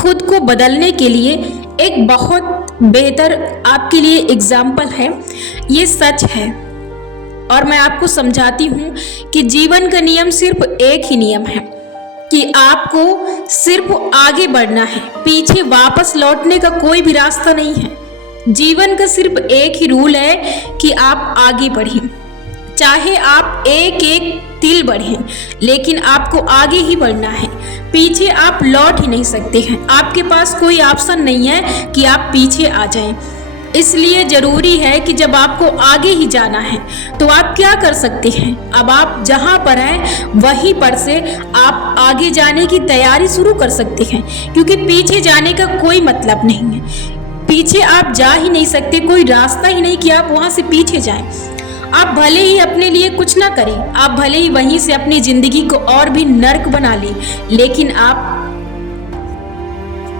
खुद को बदलने के लिए एक बहुत बेहतर आपके लिए एग्जाम्पल है। ये सच है और मैं आपको समझाती हूँ कि जीवन का नियम सिर्फ एक ही नियम है कि आपको सिर्फ आगे बढ़ना है, पीछे वापस लौटने का कोई भी रास्ता नहीं है। जीवन का सिर्फ एक ही रूल है कि आप आगे बढ़ें, चाहे आप एक एक तिल बढ़ें, लेकिन आपको आगे ही बढ़ना है, पीछे आप लौट ही नहीं सकते हैं। आपके पास कोई ऑप्शन नहीं है कि आप पीछे आ जाएं। इसलिए जरूरी है कि जब आपको आगे ही जाना है तो आप क्या कर सकते हैं, अब आप जहां पर हैं वहीं पर से आप आगे जाने की तैयारी शुरू कर सकते हैं, क्योंकि पीछे जाने का कोई मतलब नहीं है। पीछे आप जा ही नहीं सकते, कोई रास्ता ही नहीं कि आप वहां से पीछे जाएं। आप भले ही अपने लिए कुछ ना करें, आप भले ही वहीं से अपनी जिंदगी को और भी नर्क बना लें, लेकिन आप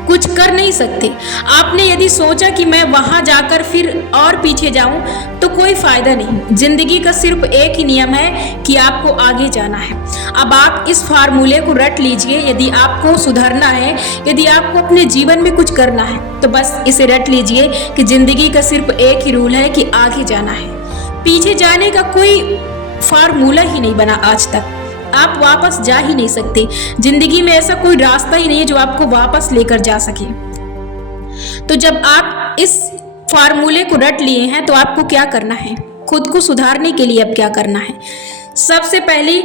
कुछ कर नहीं सकते। आपने यदि सोचा कि मैं वहां जाकर फिर और पीछे जाऊं तो कोई फायदा नहीं। जिंदगी का सिर्फ एक ही नियम है कि आपको आगे जाना है। अब आप इस फार्मूले को रट लीजिए। यदि आपको सुधरना है, यदि आपको अपने जीवन में कुछ करना है तो बस इसे रट लीजिए कि जिंदगी का सिर्फ एक ही रूल है कि आगे जाना है। पीछे जाने का कोई फार्मूला ही नहीं बना आज तक। आप वापस जा ही नहीं सकते। जिंदगी में ऐसा कोई रास्ता ही नहीं है जो आपको वापस लेकर जा सके। तो जब आप इस फार्मूले को रट लिए हैं तो आपको क्या करना है, खुद को सुधारने के लिए अब क्या करना है? सबसे पहले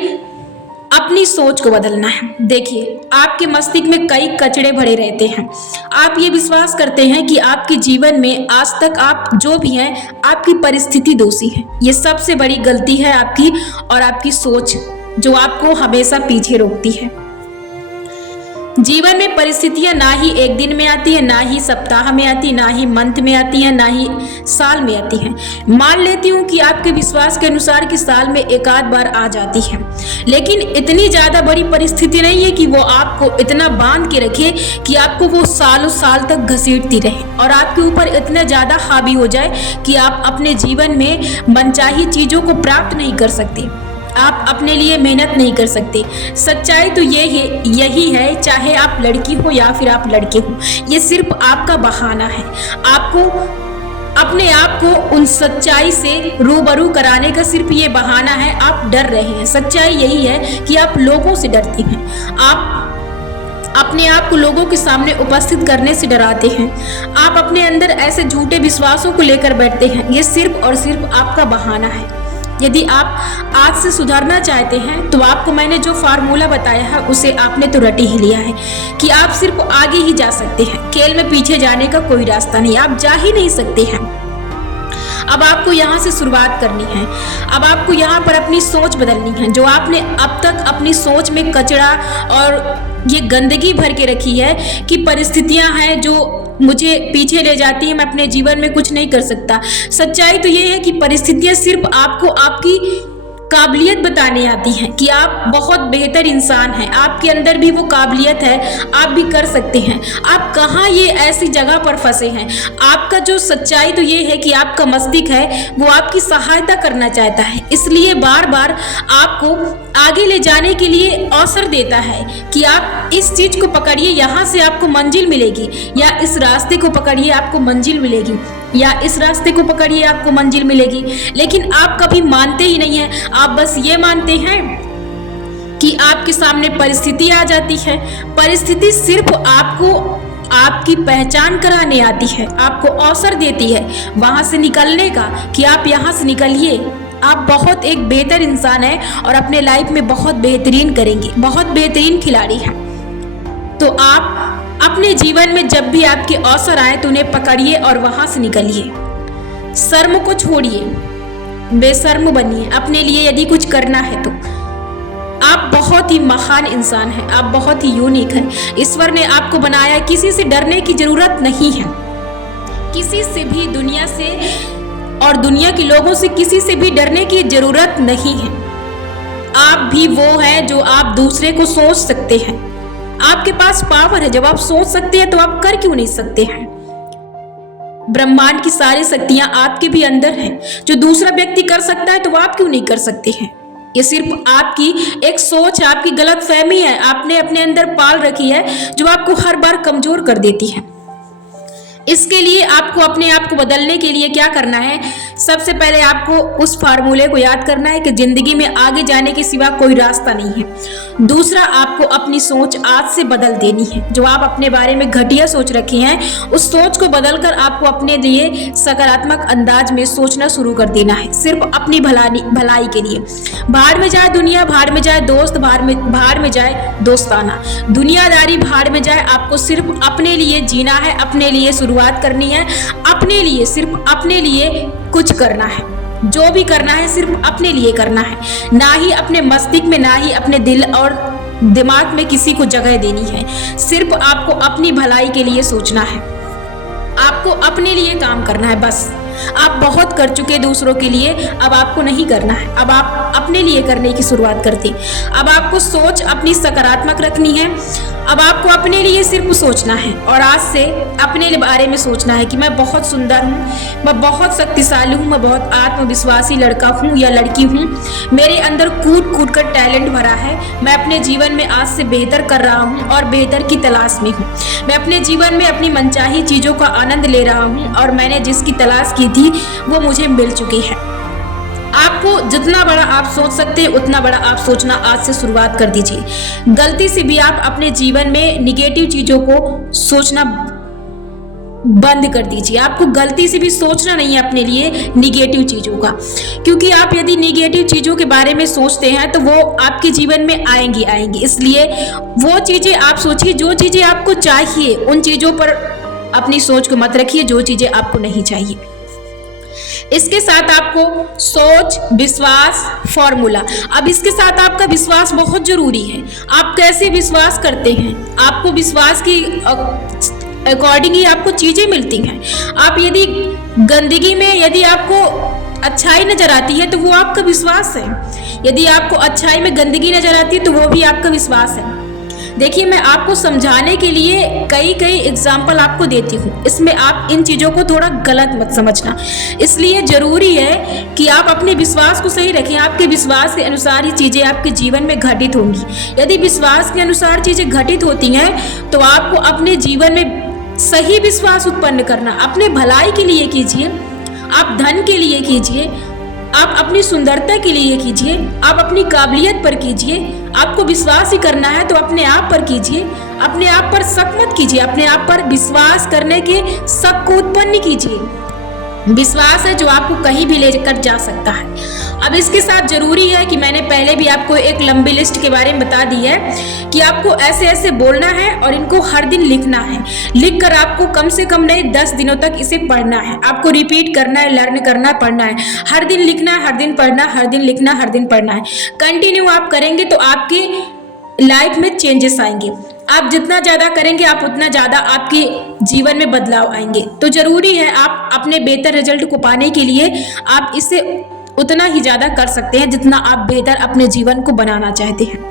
अपनी सोच को बदलना है। देखिए, आपके मस्तिष्क में कई कचड़े भरे रहते हैं। आप ये विश्वास करते हैं कि आपके जीवन में आज तक आप जो भी हैं, आपकी परिस्थिति दोषी है। ये सबसे बड़ी गलती है आपकी और आपकी सोच, जो आपको हमेशा पीछे रोकती है। जीवन में परिस्थितियां ना ही एक दिन में आती है, ना ही सप्ताह में आती, ना ही मंथ में आती है, ना ही साल में आती है। मान लेती हूँ कि आपके विश्वास के अनुसार कि साल में एक आध बार आ जाती है, लेकिन इतनी ज्यादा बड़ी परिस्थिति नहीं है कि वो आपको इतना बांध के रखे कि आपको वो सालों साल तक घसीटती रहे और आपके ऊपर इतना ज्यादा हावी हो जाए कि आप अपने जीवन में मनचाही चीजों को प्राप्त नहीं कर सकते, आप अपने लिए मेहनत नहीं कर सकते। सच्चाई तो यही है, चाहे आप लड़की हो या फिर आप लड़के हो, ये सिर्फ आपका बहाना है। आपको अपने आप को उन सच्चाई से रूबरू कराने का सिर्फ ये बहाना है। आप डर रहे हैं। सच्चाई यही है कि आप लोगों से डरते हैं। आप अपने आप को लोगों के सामने उपस्थित करने से डराते हैं। आप अपने अंदर ऐसे झूठे विश्वासों को लेकर बैठते हैं। ये सिर्फ और सिर्फ आपका बहाना है। यदि आप आज से सुधरना चाहते हैं तो आपको मैंने जो फार्मूला बताया है उसे आपने तो रट ही लिया है कि आप सिर्फ आगे ही जा सकते हैं। खेल में पीछे जाने का कोई रास्ता नहीं, आप जा ही नहीं सकते हैं। अब आपको यहाँ से शुरुआत करनी है। अब आपको यहाँ पर अपनी सोच बदलनी है। जो आपने अब तक अपनी सोच में कचरा और ये गंदगी भर के रखी है कि परिस्थितियां हैं जो मुझे पीछे ले जाती है, मैं अपने जीवन में कुछ नहीं कर सकता। सच्चाई तो ये है कि परिस्थितियां सिर्फ आपको आपकी काबिलियत बताने आती हैं कि आप बहुत बेहतर इंसान हैं, आपके अंदर भी वो काबिलियत है, आप भी कर सकते हैं। आप कहाँ ये ऐसी जगह पर फंसे हैं? आपका जो सच्चाई तो ये है कि आपका मस्तिष्क है वो आपकी सहायता करना चाहता है, इसलिए बार बार आपको आगे ले जाने के लिए अवसर देता है कि आप इस चीज को पकड़िए, यहाँ से आपको मंजिल मिलेगी, या इस रास्ते को पकड़िए आपको मंजिल मिलेगी, या इस रास्ते को पकड़िए आपको मंजिल मिलेगी। लेकिन आप कभी मानते ही नहीं हैं। आप बस ये मानते हैं कि आपके सामने परिस्थिति आ जाती है। परिस्थिति सिर्फ आपको आपकी पहचान कराने आती है, आपको अवसर देती है वहां से निकलने का कि आप यहाँ से निकलिए। आप बहुत एक बेहतर इंसान हैं और अपने लाइफ में बहुत बेहतरीन करेंगे, बहुत बेहतरीन खिलाड़ी हैं। तो आप अपने जीवन में जब भी आपके अवसर आए तो उन्हें पकड़िए और वहां से निकलिए। शर्म को छोड़िए, बेशर्म बनिए। अपने लिए यदि कुछ करना है तो आप बहुत ही महान इंसान हैं, आप बहुत ही यूनिक हैं। ईश्वर ने आपको बनाया, किसी से डरने की जरूरत नहीं है, किसी से भी, दुनिया से और दुनिया के लोगों से किसी से भी डरने की जरूरत नहीं है। आप भी वो हैं जो आप दूसरे को सोच सकते हैं। आपके पास पावर है, जब आप सोच सकते हैं तो आप कर क्यों नहीं सकते हैं? ब्रह्मांड की सारी शक्तियां आपके भी अंदर हैं। जो दूसरा व्यक्ति कर सकता है तो आप क्यों नहीं कर सकते हैं? ये सिर्फ आपकी एक सोच, आपकी गलतफहमी है, आपने अपने अंदर पाल रखी है जो आपको हर बार कमजोर कर देती है। इसके लिए आपको अपने आप को बदलने के लिए क्या करना है, सबसे पहले आपको उस फार्मूले को याद करना है कि जिंदगी में आगे जाने के सिवा कोई रास्ता नहीं है। दूसरा, आपको अपनी सोच आज से बदल देनी है। जो आप अपने बारे में घटिया सोच रखे हैं, उस सोच को बदलकर आपको अपने लिए सकारात्मक अंदाज में सोचना शुरू कर देना है, सिर्फ अपनी भलाई के लिए। भाड़ में जाए दुनिया, भाड़ में जाए दोस्त, भाड़ में जाए दोस्ताना, दुनियादारी भाड़ में जाए। आपको सिर्फ अपने लिए जीना है, अपने लिए शुरुआत करनी है, अपने लिए, सिर्फ अपने लिए कुछ करना है। जो भी करना है सिर्फ अपने लिए करना है, ना ही अपने मस्तिष्क में, ना ही अपने दिल और दिमाग में किसी को जगह देनी है। सिर्फ आपको अपनी भलाई के लिए सोचना है, आपको अपने लिए काम करना है। बस आप बहुत कर चुके दूसरों के लिए, अब आपको नहीं करना है। अब आप अपने लिए करने की शुरुआत करते। अब आपको सोच अपनी सकारात्मक रखनी है। अब आपको अपने लिए सिर्फ सोचना है और आज से अपने बारे में सोचना है कि मैं बहुत सुंदर हूँ, मैं बहुत शक्तिशाली हूँ, मैं बहुत आत्मविश्वासी लड़का हूँ या लड़की हूँ, मेरे अंदर कूद कूद कर टैलेंट भरा है, मैं अपने जीवन में आज से बेहतर कर रहा हूँ और बेहतर की तलाश में हूँ। मैं अपने जीवन में अपनी मनचाही चीज़ों का आनंद ले रहा हूँ और मैंने जिसकी तलाश की थी वो मुझे मिल चुकी है। आपको जितना बड़ा आप सोच सकते हैं उतना बड़ा आप सोचना आज से शुरुआत कर दीजिए। गलती से भी आप अपने जीवन में निगेटिव चीजों को सोचना बंद कर दीजिए। आपको गलती से भी सोचना नहीं है अपने लिए निगेटिव चीजों का, क्योंकि आप यदि निगेटिव चीजों के बारे में सोचते हैं तो वो आपके जीवन में आएंगी। इसलिए वो चीजें आप सोचिए जो चीजें आपको चाहिए, उन चीजों पर अपनी सोच को मत रखिए जो चीजें आपको नहीं चाहिए। इसके साथ आपको सोच, विश्वास, फॉर्मूला। अब इसके साथ आपका विश्वास बहुत जरूरी है। आप कैसे विश्वास करते हैं, आपको विश्वास की अकॉर्डिंग ही आपको चीजें मिलती हैं। आप यदि गंदगी में यदि आपको अच्छाई नजर आती है तो वो आपका विश्वास है, यदि आपको अच्छाई में गंदगी नजर आती है तो वो भी आपका विश्वास है। देखिए, मैं आपको समझाने के लिए कई एग्जाम्पल आपको देती हूँ, इसमें आप इन चीज़ों को थोड़ा गलत मत समझना। इसलिए ज़रूरी है कि आप अपने विश्वास को सही रखें। आपके विश्वास के अनुसार ही चीज़ें आपके जीवन में घटित होंगी। यदि विश्वास के अनुसार चीज़ें घटित होती हैं तो आपको अपने जीवन में सही विश्वास उत्पन्न करना, अपने भलाई के लिए कीजिए, आप धन के लिए कीजिए, आप अपनी सुंदरता के लिए कीजिए, आप अपनी काबिलियत पर कीजिए। आपको विश्वास ही करना है तो अपने आप पर कीजिए, अपने आप पर शक मत कीजिए, अपने आप पर विश्वास करने के शक को उत्पन्न कीजिए। विश्वास है जो आपको कहीं भी लेकर जा सकता है। अब इसके साथ जरूरी है कि मैंने पहले भी आपको एक लंबी लिस्ट के बारे में बता दी है कि आपको ऐसे ऐसे बोलना है और इनको हर दिन लिखना है। लिखकर आपको कम से कम नहीं 10 दिनों तक इसे पढ़ना है। आपको रिपीट करना है, लर्न करना, पढ़ना है। हर दिन लिखना है, हर दिन पढ़ना, हर दिन लिखना, हर दिन पढ़ना है। कंटिन्यू आप करेंगे तो आपके लाइफ में चेंजेस आएंगे। आप जितना ज़्यादा करेंगे आप उतना ज़्यादा आपके जीवन में बदलाव आएंगे। तो ज़रूरी है आप अपने बेहतर रिजल्ट को पाने के लिए आप इससे उतना ही ज़्यादा कर सकते हैं जितना आप बेहतर अपने जीवन को बनाना चाहते हैं।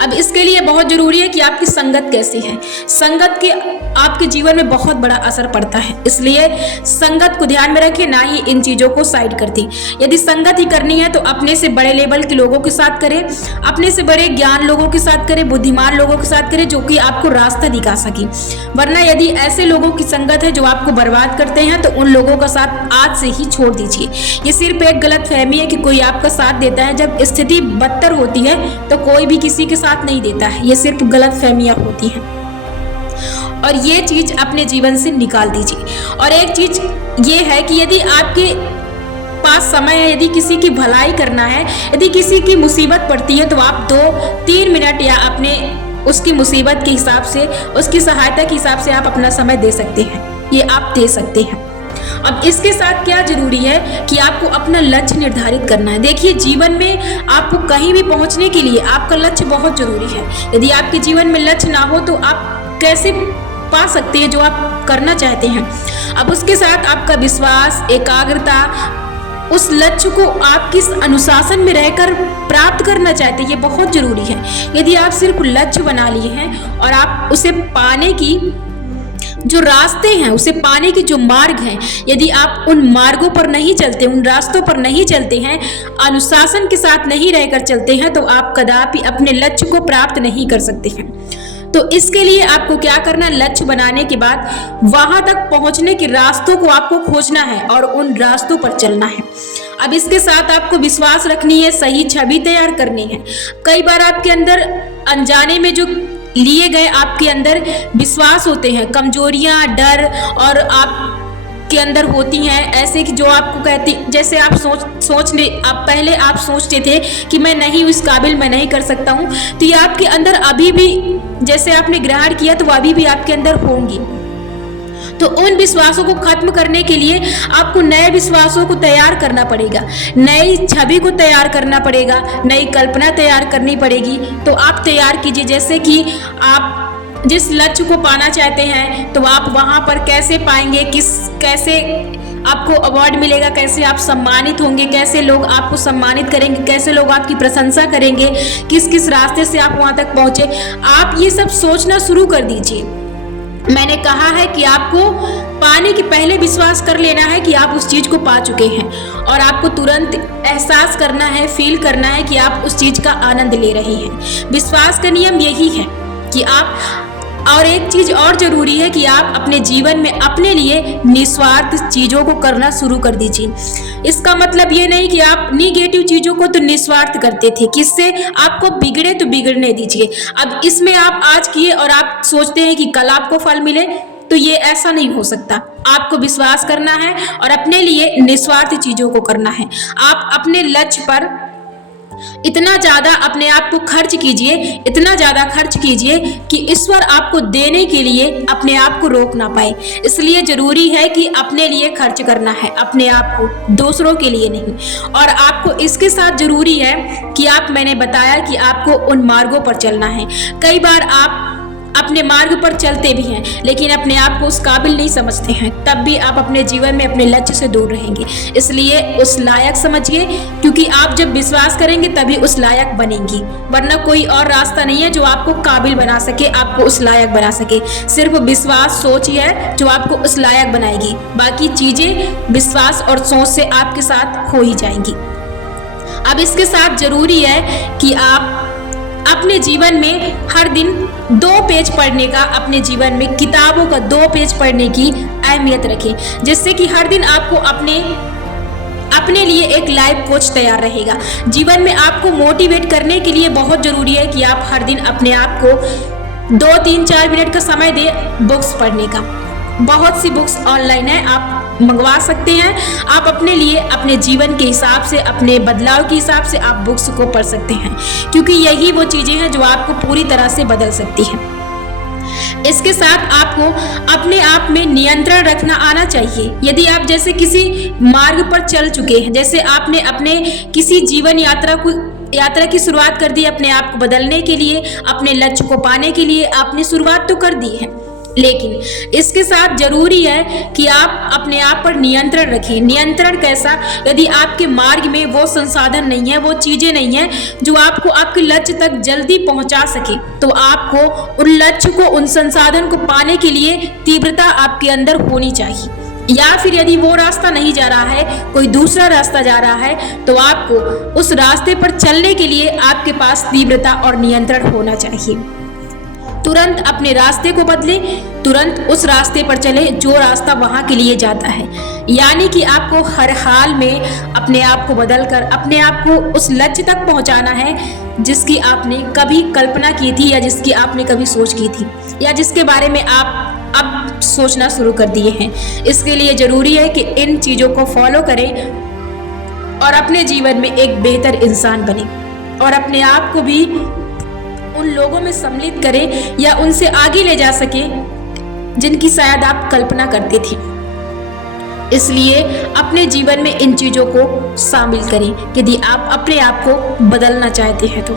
अब इसके लिए बहुत जरूरी है कि आपकी संगत कैसी है। संगत के आपके जीवन में बहुत बड़ा असर पड़ता है, इसलिए संगत को ध्यान में रखें, ना ही इन चीजों को साइड कर दें। यदि संगत ही करनी है तो अपने से बड़े लेवल के लोगों के साथ करें, अपने से बड़े ज्ञान लोगों के साथ करें, बुद्धिमान लोगों के साथ करें जो कि आपको रास्ता दिखा सके। वरना यदि ऐसे लोगों की संगत है जो आपको बर्बाद करते हैं तो उन लोगों का साथ आज से ही छोड़ दीजिए। ये सिर्फ एक गलत फहमी है कि कोई आपका साथ देता है। जब स्थिति बदतर होती है तो कोई भी किसी के साथ नहीं देता है। ये सिर्फ गलत फहमियां होती हैं और ये चीज अपने जीवन से निकाल दीजिए। और एक चीज ये है कि यदि आपके पास समय है, यदि किसी की भलाई करना है, यदि किसी की मुसीबत पड़ती है तो आप 2-3 मिनट या अपने उसकी मुसीबत के हिसाब से, उसकी सहायता के हिसाब से आप अपना समय दे सकते हैं। ये आप दे सकते हैं। अब इसके साथ क्या जरूरी है कि आपको अपना लक्ष्य निर्धारित करना है। देखिए, जीवन में आपको कहीं भी पहुंचने के लिए आपका लक्ष्य बहुत जरूरी है। यदि आपके जीवन में लक्ष्य ना हो तो आप कैसे पा सकते हैं जो आप करना चाहते हैं। अब उसके साथ आपका विश्वास, एकाग्रता, उस लक्ष्य को आप किस अनुशासन में रहकर प्राप्त करना चाहते हैं, ये बहुत जरूरी है। यदि आप सिर्फ लक्ष्य बना लिए हैं और आप उसे पाने की जो रास्ते हैं, उसे पाने के जो मार्ग हैं, यदि आप उन मार्गों पर नहीं चलते, उन रास्तों पर नहीं चलते हैं, अनुशासन के साथ नहीं रहकर चलते हैं, तो आप कदापि अपने लक्ष्य को प्राप्त नहीं कर सकते हैं। तो इसके लिए आपको क्या करना, लक्ष्य बनाने के बाद वहां तक पहुंचने के रास्तों को आपको खोजना है और उन रास्तों पर चलना है। अब इसके साथ आपको विश्वास रखनी है, सही छवि तैयार करनी है। कई बार आपके अंदर अनजाने में जो लिए गए आपके अंदर विश्वास होते हैं, कमजोरियां, डर और आप के अंदर होती हैं ऐसे कि जो आपको कहती, जैसे आप पहले आप सोचते थे कि मैं नहीं हूँ इस काबिल, मैं नहीं कर सकता हूँ, तो ये आपके अंदर अभी भी, जैसे आपने ग्रहण किया तो अभी भी आपके अंदर होंगी। तो उन विश्वासों को खत्म करने के लिए आपको नए विश्वासों को तैयार करना पड़ेगा, नई छवि को तैयार करना पड़ेगा, नई कल्पना तैयार करनी पड़ेगी। तो आप तैयार कीजिए, जैसे कि आप जिस लक्ष्य को पाना चाहते हैं तो आप वहां पर कैसे पाएंगे, कैसे आपको अवार्ड मिलेगा, कैसे आप सम्मानित होंगे, कैसे लोग आपको सम्मानित करेंगे, कैसे लोग आपकी प्रशंसा करेंगे, किस किस रास्ते से आप वहां तक पहुंचे, आप ये सब सोचना शुरू कर दीजिए। मैंने कहा है कि आपको पाने के पहले विश्वास कर लेना है कि आप उस चीज को पा चुके हैं और आपको तुरंत एहसास करना है, फील करना है कि आप उस चीज का आनंद ले रहे हैं। विश्वास का नियम यही है कि आप, और एक चीज और जरूरी है कि आप अपने जीवन में अपने लिए निस्वार्थ चीजों को करना शुरू कर दीजिए। इसका मतलब ये नहीं कि आप निगेटिव चीजों को तो निस्वार्थ करते थे, किससे आपको बिगड़े तो बिगड़ने दीजिए। अब इसमें आप आज किए और आप सोचते हैं कि कल आपको फल मिले, तो ये ऐसा नहीं हो सकता। आपको विश्वास करना है और अपने लिए निस्वार्थ चीजों को करना है। आप अपने लक्ष्य पर इतना ज्यादा अपने आप को खर्च कीजिए, इतना ज्यादा खर्च कीजिए कि ईश्वर आपको देने के लिए अपने आप को रोक ना पाए। इसलिए जरूरी है कि अपने लिए खर्च करना है, अपने आप को, दूसरों के लिए नहीं। और आपको इसके साथ जरूरी है कि मैंने बताया कि आपको उन मार्गों पर चलना है। कई बार आप अपने मार्ग पर चलते भी हैं लेकिन अपने आप को उस काबिल नहीं समझते हैं, तब भी आप अपने जीवन में अपने लक्ष्य से दूर रहेंगे। इसलिए उस लायक समझिए, क्योंकि आप जब विश्वास करेंगे तभी उस लायक बनेंगी, वरना कोई और रास्ता नहीं है जो आपको काबिल बना सके, आपको उस लायक बना सके। सिर्फ विश्वास, सोच ही है जो आपको उस लायक बनाएगी, बाकी चीजें विश्वास और सोच से आपके साथ हो ही जाएंगी। अब इसके साथ जरूरी है कि आप अपने जीवन में हर दिन 2 पेज पढ़ने का, अपने जीवन में किताबों का 2 पेज पढ़ने की अहमियत रखें, जिससे कि हर दिन आपको अपने लिए एक लाइफ कोच तैयार रहेगा। जीवन में आपको मोटिवेट करने के लिए बहुत जरूरी है कि आप हर दिन अपने आप को 2, 3, 4 मिनट का समय दें बुक्स पढ़ने का। बहुत सी बुक्स ऑनलाइन है, आप मंगवा सकते हैं। आप अपने लिए, अपने जीवन के हिसाब से, अपने बदलाव के हिसाब से आप बुक्स को पढ़ सकते हैं, क्योंकि यही वो चीजें हैं जो आपको पूरी तरह से बदल सकती हैं। इसके साथ आपको अपने आप में नियंत्रण रखना आना चाहिए। यदि आप जैसे किसी मार्ग पर चल चुके हैं, जैसे आपने अपने किसी जीवन यात्रा की शुरुआत कर दी, अपने आप को बदलने के लिए, अपने लक्ष्य को पाने के लिए आपने शुरुआत तो कर दी है, लेकिन इसके साथ जरूरी है कि आप अपने आप पर नियंत्रण रखें। नियंत्रण कैसा? यदि आपके मार्ग में वो संसाधन नहीं है, वो चीजें नहीं है जो आपको आपके लक्ष्य तक जल्दी पहुंचा सके, तो आपको उन लक्ष्य को, उन संसाधन को पाने के लिए तीव्रता आपके अंदर होनी चाहिए। या फिर यदि वो रास्ता नहीं जा रहा है, कोई दूसरा रास्ता जा रहा है, तो आपको उस रास्ते पर चलने के लिए आपके पास तीव्रता और नियंत्रण होना चाहिए। तुरंत अपने रास्ते को बदले, तुरंत उस रास्ते पर चले जो रास्ता वहां के लिए जाता है। यानी कि आपको हर हाल में अपने आप को बदलकर अपने आप को उस लक्ष्य तक पहुंचाना है जिसकी आपने कभी कल्पना की थी, या जिसकी आपने कभी सोच की थी, या जिसके बारे में आप अब सोचना शुरू कर दिए हैं। इसके लिए जरूरी है कि इन चीजों को फॉलो करें और अपने जीवन में एक बेहतर इंसान बने, और अपने आप को भी उन लोगों में सम्मिलित करें या उनसे आगे ले जा सके जिनकी शायद आप कल्पना करते थे। इसलिए अपने जीवन में इन चीजों को शामिल करें यदि आप अपने आप को बदलना चाहते हैं तो।